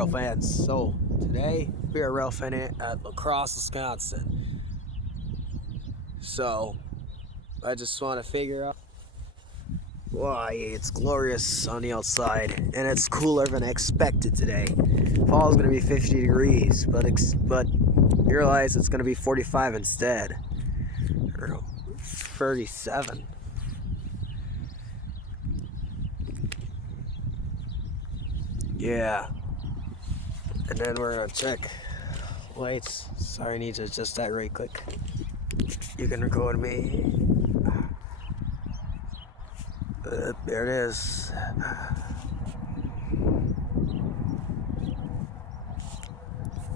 rail fans. So today we are rail fanning at Crosse, Wisconsin. So I just want to figure out why it's glorious on the outside and it's cooler than I expected today. Fall is going to be 50 degrees, but you realize it's going to be 45 instead, or 37. Yeah. And then we're gonna check lights. Sorry, I need to adjust that right quick. You can record me. There it is.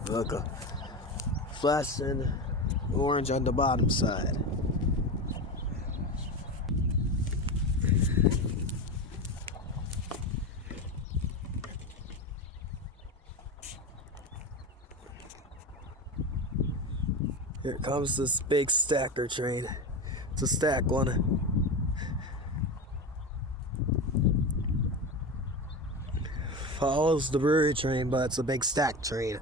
Look, flashing orange on the bottom side. Here comes this big stacker train. It's a stack one. Follows the brewery train, but it's a big stack train.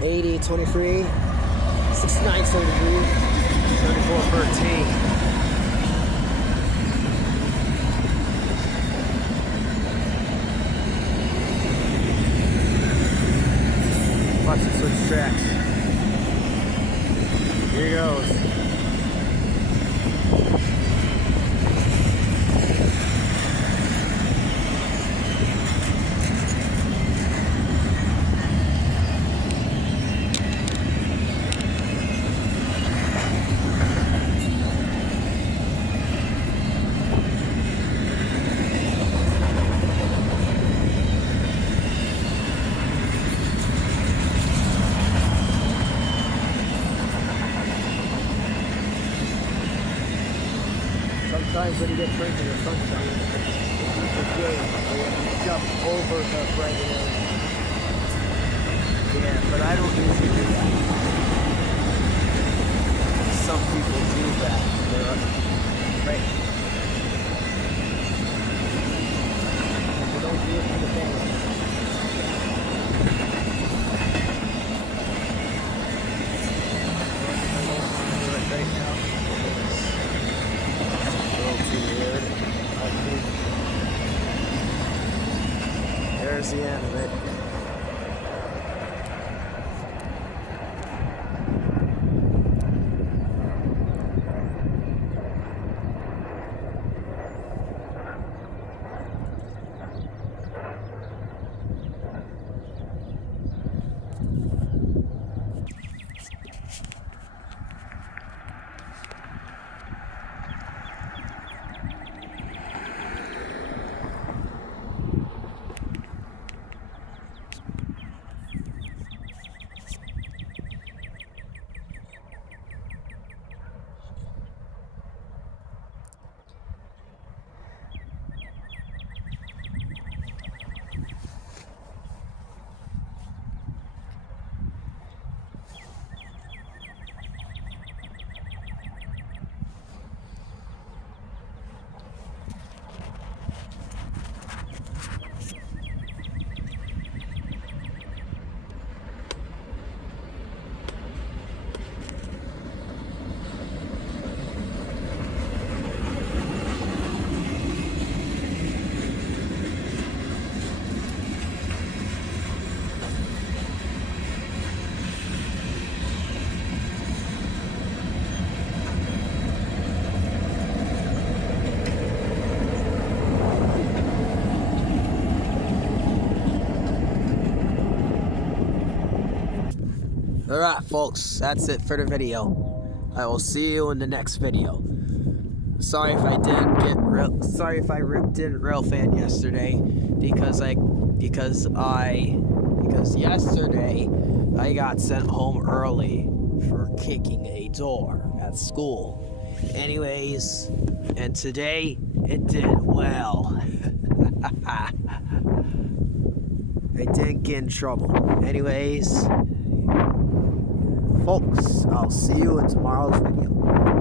$80, $23, $69, $73, $34, $13. Watch it switch tracks. Here he goes. Sometimes when you get drinking or sunshine, it's a game where you jump over the brain area. Yeah, but I don't usually do that. Some people do that. Right. You don't do it for the game. Right now. There's the end of it. Alright folks, that's it for the video. I will see you in the next video. Sorry if I didn't rail fan yesterday because yesterday I got sent home early for kicking a door at school. Anyways, and today it did well. I didn't get in trouble. Anyways, folks, I'll see you in tomorrow's video.